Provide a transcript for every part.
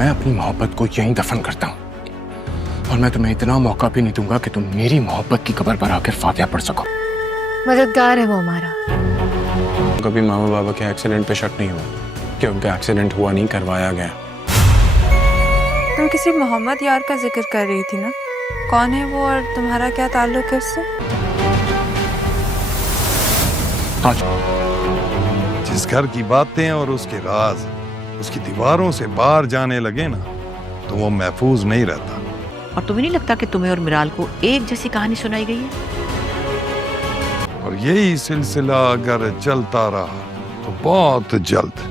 मैं अपनी मोहब्बत को यहीं दफन करता हूँ और मैं तुम्हें इतना मौका भी नहीं दूंगा कि तुम मेरी मोहब्बत की कब्र पर आकर फातिहा पढ़ सको। मददगार है वो हमारा। कभी मामा बाबा के एक्सीडेंट पे शक नहीं हुआ कि उनका एक्सीडेंट हुआ नहीं, करवाया गया। तुम किसी मोहम्मद यार का जिक्र कर रही थी ना, कौन है वो और तुम्हारा क्या ताल्लुक है उससे? जिस घर की बातें और उसके राज उसकी दीवारों से बाहर जाने लगे ना तो वो महफूज नहीं रहता। और तुम्हें नहीं लगता कि तुम्हें और मिराल को एक जैसी कहानी सुनाई गई है? और यही सिलसिला अगर चलता रहा तो बहुत जल्द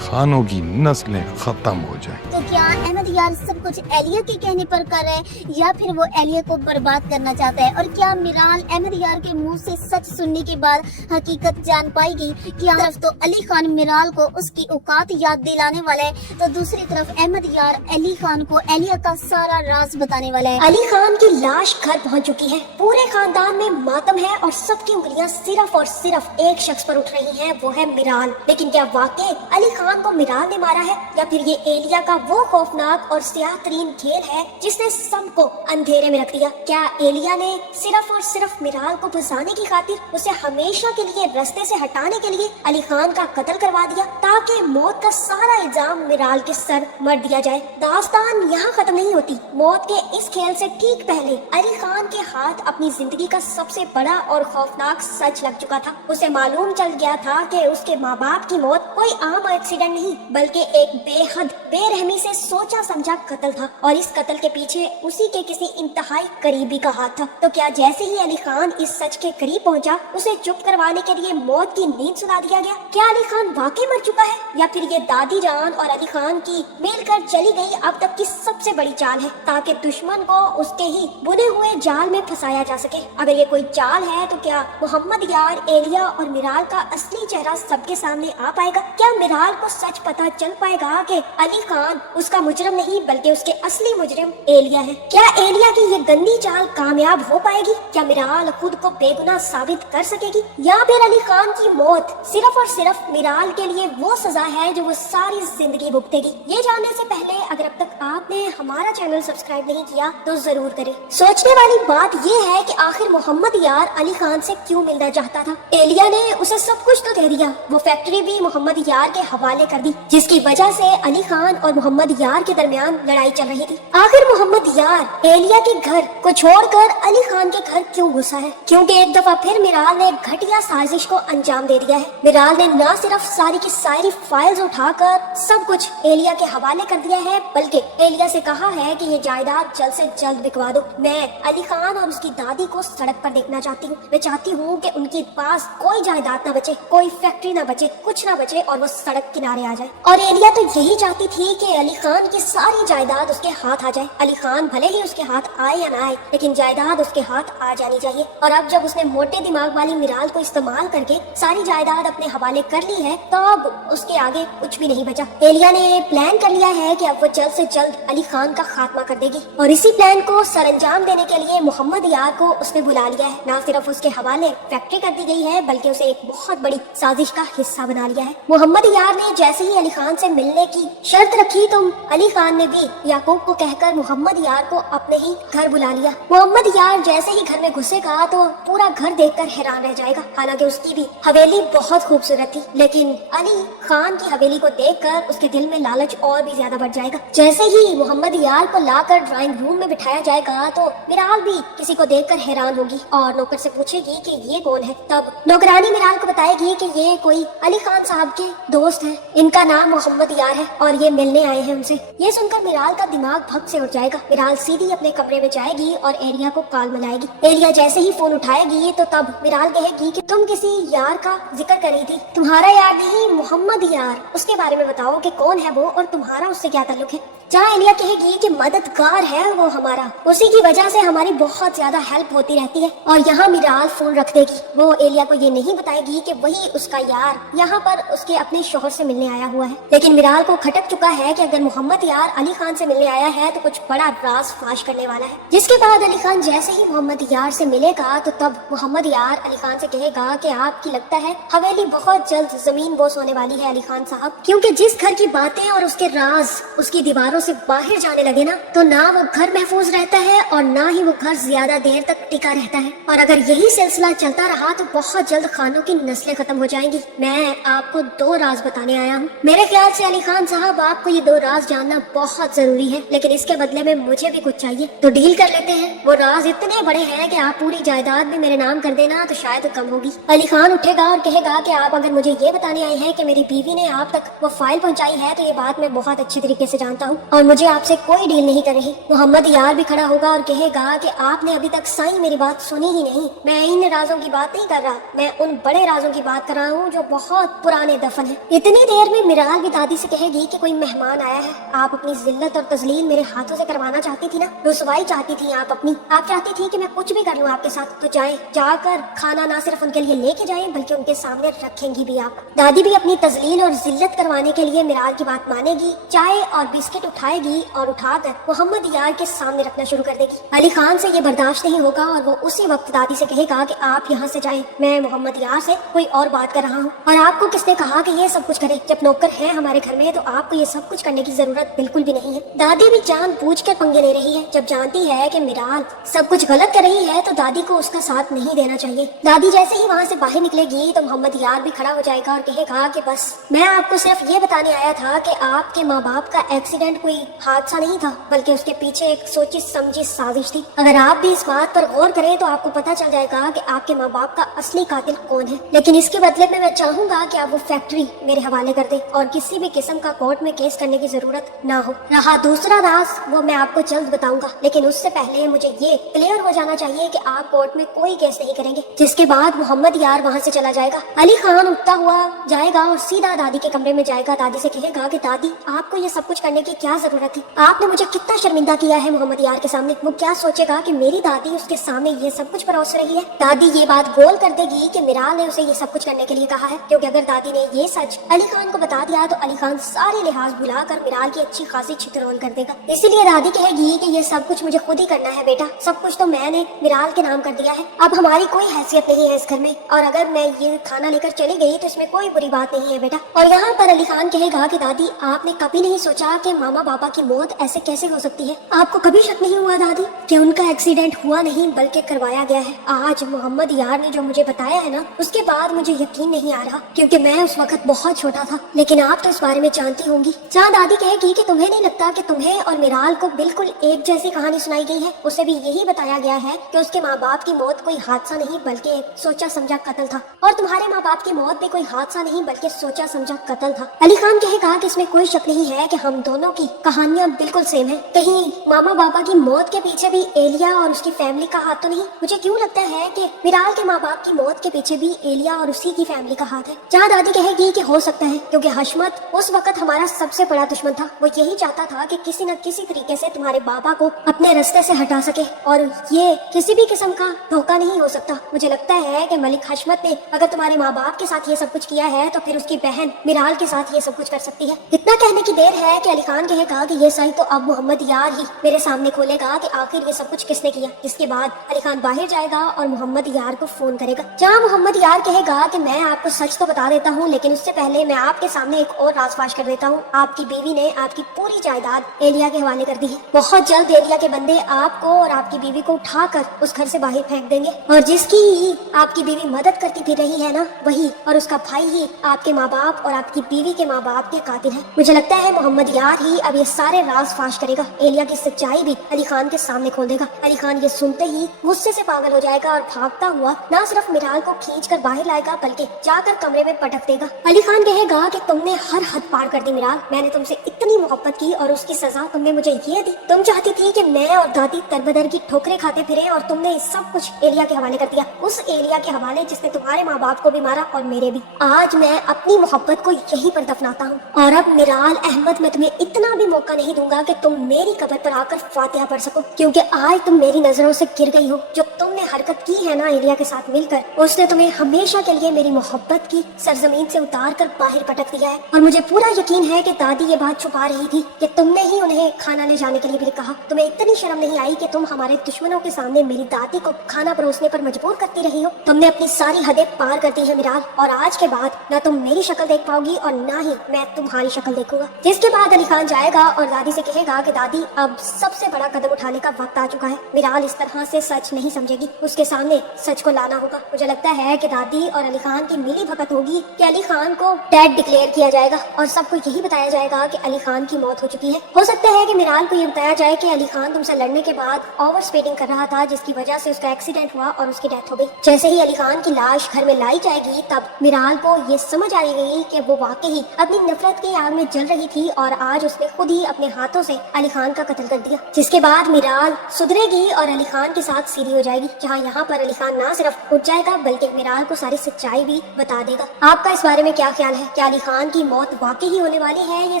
खानों की नस्लें खत्म हो जाए। तो क्या अहमद यार सब कुछ एलिया के कहने पर कर रहा है या फिर वो एलिया को बर्बाद करना चाहता है? और क्या मिराल अहमद यार के मुंह से सच सुनने के बाद हकीकत जान पाएगी? कि तरफ तो अली खान मिराल को उसकी औकात याद दिलाने वाला है, तो दूसरी तरफ अहमद यार अली खान को एलिया का सारा राज बताने वाला है। अली खान की लाश घर पहुंच चुकी है, पूरे खानदान में मातम है और सबकी उंगलियां सिर्फ और सिर्फ एक शख्स पर उठ रही हैं, वो है मिराल। लेकिन क्या वाकई अली खान को मिराल ने मारा है या फिर ये एलिया का वो खौफनाक और स्याह तरीन खेल है जिसने सबको अंधेरे में रख दिया? क्या एलिया ने सिर्फ और सिर्फ मिराल को फंसाने की खातिर उसे हमेशा के लिए रास्ते से हटाने के लिए अली खान का कत्ल करवा दिया ताकि मौत का सारा इल्जाम मिराल के सर मर दिया जाए? दास्तान यहाँ खत्म नहीं होती। मौत के इस खेल से ठीक पहले अली खान के हाथ अपनी जिंदगी का सबसे बड़ा और खौफनाक सच लग चुका था। उसे मालूम चल गया था कि उसके माँ बाप की मौत कोई आम एक्सीडेंट नहीं बल्कि एक बेहद बेरहमी से सोचा समझा कत्ल था और इस कत्ल के पीछे उसी के किसी इंतहाई करीबी का हाथ था। तो क्या जैसे ही अली खान इस सच के करीब पहुंचा उसे चुप करवाने के लिए मौत की नींद सुला दिया गया? क्या अली खान वाकई मर चुका है या फिर ये दादी जान और अली खान की मिलकर चली गई अब तक की सबसे बड़ी चाल है ताकि दुश्मन को उसके ही बुने हुए जाल में फंसाया जा सके? अगर ये कोई चाल है तो क्या मोहम्मद यार, एलिया और मिराल का असली चेहरा सबके सामने आ पाएगा? क्या मिराल को सच पता चल पाएगा कि अली खान उसका मुजरिम नहीं बल्कि उसके असली मुजरिम एलिया है? क्या एलिया की ये गंदी चाल कामयाब हो पाएगी? क्या मिराल खुद को बेगुनाह साबित कर सकेगी या फिर अली खान की मौत सिर्फ और सिर्फ मिराल के लिए वो सजा है जो वो सारी जिंदगी भुगतेगी? ये जानने से पहले अगर अब तक आपने हमारा चैनल सब्सक्राइब नहीं किया तो जरूर करें। सोचने वाली बात ये है कि आखिर मोहम्मद यार अली खान से क्यों मिलना चाहता था? एलिया ने उसे सब कुछ तो दे दिया, वो फैक्ट्री भी मोहम्मद यार के हवाले कर दी जिसकी वजह से अली खान और मोहम्मद यार के दरमियान लड़ाई चल रही थी। आखिर मोहम्मद यार एलिया के घर को छोड़कर अली खान के घर क्यों घुसा है? क्योंकि एक दफा फिर मिराल ने घटिया साजिश को अंजाम दे दिया है। मिराल ने न सिर्फ सारी की सारी फाइल्स उठाकर सब कुछ एलिया के हवाले कर दिया है बल्कि एलिया से कहा है कि ये जायदाद जल्द से जल्द बिकवा दो। मैं अली खान और उसकी दादी को सड़क पर देखना चाहती हूँ। मैं चाहती हूँ कि उनके पास कोई जायदाद न बचे, कोई फैक्ट्री न बचे, कुछ न बचे और वो सड़क किनारे आ जाए। और एलिया तो यही चाहती थी कि अली खान की सारी जायदाद उसके हाथ आ जाए। अली खान भले ही उसके हाथ आए या ना आए लेकिन जायदाद उसके हाथ आ जानी चाहिए। और अब जब उसने मोटे दिमाग वाली मिराल को इस्तेमाल करके सारी जायदाद अपने हवाले कर ली है तो अब उसके आगे कुछ भी नहीं बचा। एलिया ने प्लान कर लिया है कि अब वो जल्द से जल्द अली खान का खात्मा कर देगी और इसी प्लान को सरअंजाम देने के लिए मोहम्मद यार को उसने बुला लिया है। न सिर्फ उसके हवाले फैक्ट्री कर दी गई है बल्कि उसे एक बहुत बड़ी साजिश का हिस्सा बना लिया है। मोहम्मद यार ने जैसे ही अली खान से मिलने की शर्त रखी तो अली खान ने भी याकूब को कहकर मोहम्मद यार को अपने ही घर बुला लिया। मोहम्मद यार जैसे ही घर में घुसेगा तो पूरा घर देखकर हैरान रह जाएगा। हालांकि उसकी भी हवेली बहुत खूबसूरत थी लेकिन अली खान की हवेली को देखकर उसके दिल में लालच और भी ज्यादा बढ़ जाएगा। जैसे ही मोहम्मद यार को लाकर ड्राइंग रूम में बिठाया जाएगा तो मिराल भी किसी को देखकर हैरान होगी और नौकर से पूछेगी कि ये कौन है। तब नौकरानी मिराल को बताएगी कि ये कोई अली खान साहब के दोस्त हैं, इनका नाम मोहम्मद यार है और ये मिलने आए हैं उनसे। ये सुनकर मिराल का दिमाग भग से उठ जाएगा। मिराल सीधी अपने कमरे में जाएगी और एलिया को कॉल मिलाएगी। एलिया जैसे ही फोन उठाएगी तो तब मिराल कहेगी कि तुम किसी यार का जिक्र कर रही थी। तुम्हारा यार नहीं, मोहम्मद यार। उसके बारे में बताओ कि कौन है वो और तुम्हारा उससे क्या ताल्लुक है? जहाँ एलिया कहेगी कि मददगार है वो हमारा, उसी की वजह से हमारी बहुत ज्यादा हेल्प होती रहती है। और यहाँ मिराल फोन रख देगी। वो एलिया को ये नहीं बताएगी कि वही उसका यार यहाँ पर उसके अपने शोहर से मिलने आया हुआ है। लेकिन मिराल को खटक चुका है कि अगर मोहम्मद यार अली खान से मिलने आया है तो कुछ बड़ा राज फाश करने वाला है। जिसके बाद अली खान जैसे ही मोहम्मद यार से मिलेगा तो तब मोहम्मद यार अली खान से कहेगा कि आपकी लगता है हवेली बहुत जल्द जमीन बोस होने वाली है अली खान साहब, क्योंकि जिस घर की बातें और उसके राज उसकी दीवारों से बाहर जाने लगे ना वो घर महफूज रहता है और ना ही वो घर ज्यादा देर तक टिका रहता है। और अगर यही सिलसिला चलता रहा तो बहुत जल्द खानों की नस्लें खत्म हो जाएंगी। मैं आपको 2 राज बताने आया हूँ। मेरे ख्याल से अली खान साहब आपको ये 2 राज जानना बहुत जरूरी है, लेकिन इसके बदले में मुझे भी कुछ चाहिए, तो डील कर लेते हैं। वो राज इतने बड़े हैं कि आप पूरी जायदाद भी मेरे नाम कर देना तो शायद कम होगी। अली खान उठेगा और कहेगा कि आप अगर मुझे ये बताने आए हैं कि मेरी बीवी ने आप तक वो फाइल पहुंचाई है तो ये बात मैं बहुत अच्छी तरीके से जानता हूँ और मुझे आपसे कोई डील नहीं कर रही। मोहम्मद यार भी खड़ा होगा और कहेगा कि आपने अभी तक साईं मेरी बात सुनी ही नहीं। मैं इन राजों की बात नहीं कर रहा, मैं उन बड़े राजों की बात कर रहा हूँ जो बहुत पुराने दफन है। इतनी देर में मिराल भी दादी से कहेगी कि कोई मेहमान आया है, आप अपनी जिल्लत और तजलील मेरे हाथों से करवाना चाहती थी ना, रुसवाई चाहती थी आप अपनी, आप चाहती थी कि मैं कुछ भी कर लूँ आपके साथ, तो जाए जाकर खाना ना सिर्फ उनके लिए लेके जाए बल्कि उनके सामने रखेंगी भी आप। दादी भी अपनी तजलील और जिल्लत करवाने के लिए मिराल की बात मानेगी, चाय और बिस्किट उठाएगी और उठाकर मोहम्मद यार के सामने रखना शुरू कर देगी। अली खान से ये बर्दाश्त नहीं होगा और वो उसी वक्त दादी से कहेगा कि आप यहाँ से जाएं, मैं मोहम्मद यार से कोई और बात कर रहा हूँ। और आपको किसने कहा कि ये सब कुछ करे? जब नौकर है हमारे घर में तो आपको ये सब कुछ करने की जरूरत बिल्कुल भी नहीं है। दादी भी जानबूझ कर पंगे ले रही है, जब जानती है कि मिराल सब कुछ गलत कर रही है तो दादी को उसका साथ नहीं देना चाहिए। दादी जैसे ही वहाँ से बाहर निकलेगी तो मोहम्मद यार भी खड़ा हो जाएगा और कहेगा कि बस मैं आपको सिर्फ ये बताने आया था कि आपके माँ बाप का एक्सीडेंट कोई हादसा नहीं था बल्कि उसके पीछे एक सोची समझी साजिश थी। अगर आप भी इस बात पर गौर करें तो आपको पता चल जाएगा कि आपके माँ बाप का असली कातिल कौन है। लेकिन इसके बदले में मैं चाहूंगा कि आप वो फैक्ट्री मेरे हवाले कर दें और किसी भी किस्म का कोर्ट में केस करने की जरूरत ना हो। रहा दूसरा राज, वो मैं आपको जल्द बताऊंगा, लेकिन उससे पहले मुझे ये क्लियर हो जाना चाहिए कि आप कोर्ट में कोई केस नहीं करेंगे। जिसके बाद मोहम्मद यार वहाँ से चला जाएगा। अली खान उठता हुआ जाएगा और सीधा दादी के कमरे में जाएगा। दादी से कहेगा कि दादी आपको ये सब कुछ करने की क्या जरूरत थी? आपने मुझे कितना शर्मिंदा किया है मोहम्मद यार के सामने। वो क्या सोचेगा कि मेरी दादी उसके सामने ये सब कुछ परोस रही है। दादी ये बात बोल कर देगी कि मिराल ने उसे ये सब कुछ करने के लिए कहा है, क्योंकि अगर दादी ने ये सच अली खान को बता दिया तो अली खान सारे लिहाज भुलाकर मिराल की अच्छी खासी छितरौल कर देगा। इसीलिए दादी कहेगी कि ये सब कुछ मुझे खुद ही करना है बेटा, सब कुछ तो मैंने मिराल के नाम कर दिया है, अब हमारी कोई हैसियत नहीं है इस घर में, और अगर मैं ये खाना लेकर चली गई तो इसमें कोई बुरी बात नहीं है बेटा। और यहाँ पर अली खान कहेगा कि दादी आपने कभी नहीं सोचा कि मामा बाबा की मौत ऐसे कैसे हो सकती है? आपको कभी शक नहीं हुआ दादी कि उनका एक्सीडेंट हुआ नहीं बल्कि करवाया गया है? आज मोहम्मद यार ने जो मुझे बताया है ना, उसके बाद मुझे यकीन नहीं आ रहा, क्योंकि मैं उस वक्त बहुत छोटा था, लेकिन आप तो इस बारे में जानती होंगी। जहाँ दादी कहेगी कि तुम्हें नहीं लगता कि तुम्हें और मिराल को बिल्कुल एक जैसी कहानी सुनाई गई है? उसे भी यही बताया गया है कि उसके माँ बाप की मौत कोई हादसा नहीं बल्कि एक सोचा समझा कत्ल था, और तुम्हारे माँ बाप की मौत भी कोई हादसा नहीं बल्कि सोचा समझा कत्ल था। अली खान कहेगा कि इसमें कोई शक नहीं है कि हम दोनों की कहानियां बिल्कुल सेम है। कहीं मामा बाबा की मौत के पीछे भी एलिया और उसकी फैमिली का हाथ तो नहीं? मुझे क्यों लगता है कि मिराल के माँ बाप की मौत के पीछे भी एलिया और उसी की फैमिली का हाथ है। जहाँ दादी कहेगी कि हो सकता है, क्योंकि हशमत उस वक्त हमारा सबसे बड़ा दुश्मन था। वो यही चाहता था कि किसी न किसी तरीके से तुम्हारे बाबा को अपने रास्ते से हटा सके, और ये किसी भी किस्म का धोखा नहीं हो सकता। मुझे लगता है कि मलिक हशमत ने अगर तुम्हारे माँ बाप के साथ ये सब कुछ किया है तो फिर उसकी बहन मिराल के साथ ये सब कुछ कर सकती है। इतना कहने की देर है कि अली खान कहेगा कि ये सही तो अब मोहम्मद यार ही मेरे सामने खोलेगा कि आखिर ये सब कुछ किसने किया। इसके बाद अली खान बाहर जाएगा और मोहम्मद यार को फोन करेगा। जहाँ मोहम्मद यार कहेगा कि मैं आपको सच तो बता देता हूँ, लेकिन उससे पहले मैं आपके सामने एक और राज फाश कर देता हूँ। आपकी बीवी ने आपकी पूरी जायदाद एलिया के हवाले कर दी है। बहुत जल्द एलिया के बंदे आपको और आपकी बीवी को उठाकर उस घर से बाहर फेंक देंगे, और जिसकी आपकी बीवी मदद करती फिर रही है ना, वही और उसका भाई ही आपके माँ बाप और आपकी बीवी के माँ बाप के कातिल है। मुझे लगता है मोहम्मद यार ही अब ये सारे राज फाश करेगा। एलिया की सच्चाई भी अली खान के सामने खोल देगा। अली खान ये सुनते ही गुस्से से पागल हो जाएगा और भागता हुआ न सिर्फ मिराल को खींच कर बाहर लाएगा बल्कि जाकर कमरे में पटक देगा। अली खान कहेगा कि तुमने हर हद पार कर दी मिराल, मैंने तुमसे इतनी मोहब्बत की और उसकी सजा तुमने मुझे ये दी। तुम चाहती थी कि मैं और दादी तरबदर की ठोकरें खाते फिरे, और तुमने सब कुछ एलिया के हवाले कर दिया, उस एलिया के हवाले जिसने तुम्हारे माँ बाप को भी मारा और मेरे भी। आज मैं अपनी मोहब्बत को यहीं पर दफनाता हूँ, और अब मिराल अहमद मैं तुम्हें इतना भी मौका नहीं दूंगा कि तुम मेरी कब्र पर आकर फातिहा पढ़ सको, क्योंकि आज तुम मेरी नजरों से गिर गई हो। जो तुमने तुमने हरकत की है ना एलिया के साथ मिलकर, उसने तुम्हें हमेशा के लिए मेरी मोहब्बत की सरजमीन से उतार कर बाहर पटक दिया है। और मुझे पूरा यकीन है कि दादी ये बात छुपा रही थी कि तुमने ही उन्हें खाना ले जाने के लिए भी कहा। तुम्हें इतनी शर्म नहीं आई कि तुम हमारे दुश्मनों के सामने मेरी दादी को खाना परोसने पर मजबूर करती रही हो। तुमने अपनी सारी हदें पार कर दी है मिराल, और आज के बाद न तुम मेरी शक्ल देख पाओगी और न ही मैं तुम्हारी शक्ल देखूंगा। जिसके बाद अली खान जाएगा और दादी से कहेगा कि दादी अब सबसे बड़ा कदम उठाने का वक्त आ चुका है। मिराल इस तरह से सच नहीं समझेगी, उसके सामने सच को लाना होगा। मुझे लगता है कि दादी और अली खान की मिली भगत होगी कि अली खान को डेड डिक्लेयर किया जाएगा और सबको यही बताया जाएगा कि अली खान की मौत हो चुकी है। हो सकता है कि मिराल को ये बताया जाए कि अली खान तुमसे लड़ने के बाद ओवर स्पीडिंग कर रहा था, जिसकी वजह से उसका एक्सीडेंट हुआ और उसकी डेथ हो गई। जैसे ही अली खान की लाश घर में लाई जाएगी तब मिराल को ये समझ आएगी कि वो वाकई अपनी नफरत की आग में जल रही थी और आज उसने खुद ही अपने हाथों से अली खान का कत्ल कर दिया। जिसके बाद मिराल सुधरेगी और अली खान के साथ सीधी हो जाएगी, जहाँ यहाँ पर अली खान ना सिर्फ उठ जाएगा बल्कि मिराल को सारी सच्चाई भी बता देगा। आपका इस बारे में क्या ख्याल है? क्या अली खान की मौत वाकई ही होने वाली है या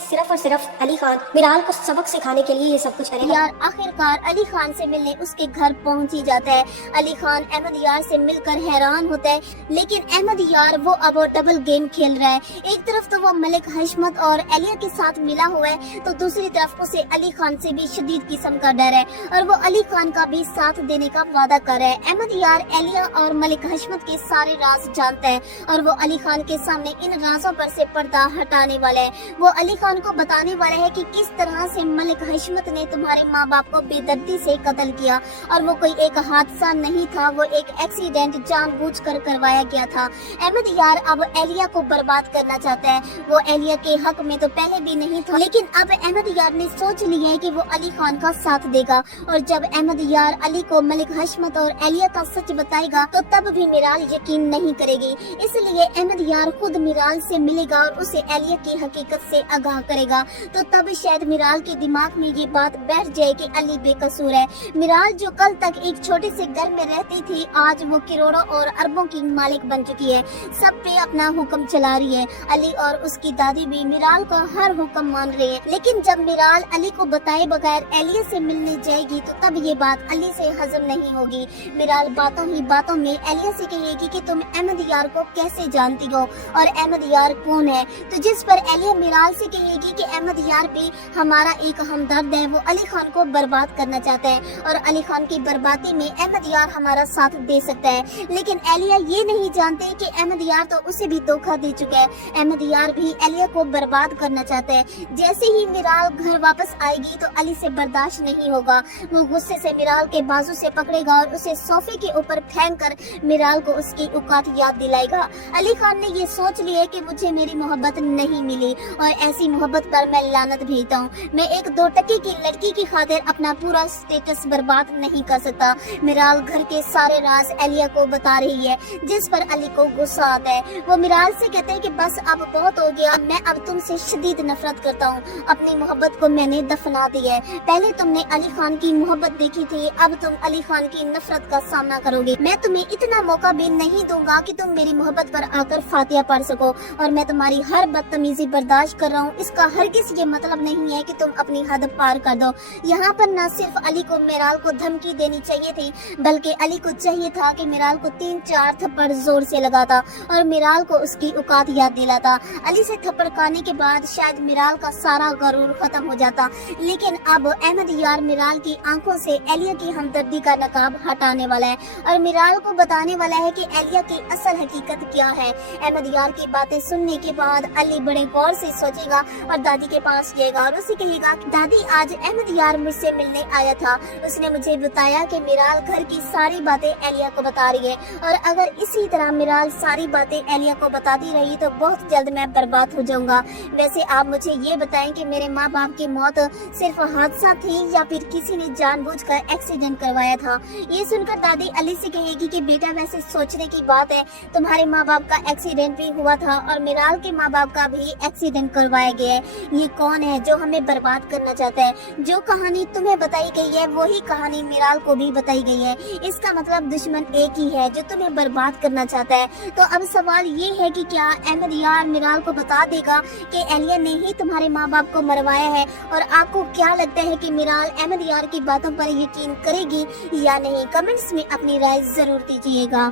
सिर्फ और सिर्फ अली खान मिराल को सबक सिखाने के लिए ये सब कुछ करेगा? यार आखिरकार अली खान से मिलने उसके घर पहुंच ही जाता है। अली खान अहमद यार से मिलकर हैरान होता है, लेकिन अहमद यार वो अब डबल गेम खेल रहा है। एक तरफ तो वो मलिक हशमत और एलिया के साथ मिला हुआ है, तो दूसरी तरफ उसे अली खान से भी शदीद किस्म का डर है और वो अली खान का भी साथ देने का वादा कर रहा है। अहमद यार एलिया और मलिक हशमत के सारे राज जानता है और वो अली खान के सामने इन राजों पर से पर्दा हटाने वाला है। वो अली खान को बताने वाला है कि किस तरह से मलिक हशमत ने तुम्हारे माँ बाप को बेदर्दी से कत्ल किया और वो कोई एक हादसा नहीं था, वो एक एक्सीडेंट जानबूझकर करवाया गया था। अहमद यार अब एलिया को बर्बाद करना चाहता है। वो एलिया के हक में तो पहले भी नहीं था, लेकिन अब अहमद यार ने सोच लिया है कि वो अली खान का साथ देगा और जब अहमद यार अली को मलिक हशमत और एलिया का सच बताएगा तो तब भी मिराल यकीन नहीं करेगी। इसलिए अहमद यार खुद मिराल से मिलेगा और उसे एलिया की हकीकत से आगाह करेगा, तो तब शायद मिराल के दिमाग में ये बात बैठ जाए कि अली बेकसूर है। मिराल जो कल तक एक छोटे से घर में रहती थी, आज वो करोड़ों और अरबों की मालिक बन चुकी है, सब पे अपना हुक्म चला रही है। अली और उसकी दादी भी मिराल का हर हुक्म मान रही है, लेकिन जब मिराल अली को बताए बगैर एलिया से मिलने जाएगी तो तब ये बात अली से हजम नहीं होगी। मिराल बातों ही बातों में एलिया से कहेगी कि तुम अहमद यार को कैसे जानती हो और अहमद यार कौन है, तो जिस पर एलिया मिराल से कहेगी कि अहमद यार भी हमारा एक हमदर्द है, वो अली खान को बर्बाद करना चाहता है और अली खान की बर्बादी में अहमद यार हमारा साथ दे सकता है। लेकिन एलिया ये नहीं जानते कि अहमद यार तो उसे भी धोखा दे चुका है। अहमद यार भी एलिया को बर्बाद करना चाहता है। जैसे ही मिराल घर वापस आएगी तो अली से बर्दाश्त नहीं होगा, वो गुस्से से मिराल के बाजू से पकड़ेगा और उसे सोफे के ऊपर फेंक कर मिराल को उसकी औकात याद दिलाएगा। अली खान ने ये सोच लिया कि मुझे मेरी मोहब्बत नहीं मिली और ऐसी मोहब्बत पर मैं लानत भेजता हूँ। मैं एक 2 टके की लड़की की खातिर अपना पूरा स्टेटस बर्बाद नहीं कर सकता। मिराल घर के सारे राज एलिया को बता रही है, जिस पर अली को गुस्सा आता है। वो मिराल से कहते हैं कि बस अब बहुत हो गया, मैं अब तुमसे शदीद नफरत करता हूँ। अपनी मोहब्बत को मैंने दफना दी है। पहले तुमने अली खान की मोहब्बत देखी थी, अब तुम अली खान की नफरत का सामना करोगे। मैं तुम्हें इतना मौका भी नहीं दूंगा कि तुम मेरी मोहब्बत पर आकर फातिहा पढ़ सको और मैं तुम्हारी हर बदतमीजी बर्दाश्त कर रहा हूँ। इसका हरगिज़ ये मतलब नहीं है कि तुम अपनी हद पार कर दो। यहाँ पर न सिर्फ अली को मिराल को धमकी देनी चाहिए थी, बल्कि अली को चाहिए था कि मिराल को 3-4 थप्पड़ जोर से लगाता और मिराल को उसकी औकात याद दिलाता। अली से थप्पड़ खाने के बाद शायद मिराल का सारा गरूर खत्म हो जाता, लेकिन अब अहमद यार मिराल की आंखों से एलिया की हमदर्दी का नकाब हटाने वाला है और मिराल को बताने वाला है कि एलिया की असल हकीकत क्या है। अहमद यार की बातें सुनने के बाद अली बड़े गौर से सोचेगा और दादी के पास जाएगा और उसे कहेगा कि दादी आज अहमद यार मुझसे मिलने आया था, उसने मुझे बताया कि मिराल घर की सारी बातें एलिया को बता रही है और अगर इसी तरह मिराल सारी बातें एलिया को बताती रही तो बहुत जल्द मैं बर्बाद हो जाऊंगा। वैसे आप मुझे ये बताएं कि मेरे माँ बाप की मौत सिर्फ हादसा थी या फिर किसी ने जानबूझकर एक्सीडेंट करवाया था। ये सुनकर दादी अली से कहेगी कि बेटा वैसे सोचने की बात है, तुम्हारे माँ बाप का एक्सीडेंट भी हुआ था और मिराल के माँ बाप का भी एक्सीडेंट करवाया गया है। ये कौन है जो हमें बर्बाद करना चाहता है? जो कहानी तुम्हें बताई गई है वही कहानी मिराल को भी बताई गई है। इसका मतलब दुश्मन एक ही है जो तुम्हें बर्बाद करना चाहता है। तो अब सवाल ये है कि क्या अहमद यार मिराल को बता देगा कि एलिया ने ही तुम्हारे माँ बाप को मरवाया है? और आपको क्या लगता है कि मिराल अहमद यार की बातों पर यकीन करेगी या नहीं? कमेंट कमेंट्स में अपनी राय जरूर दीजिएगा।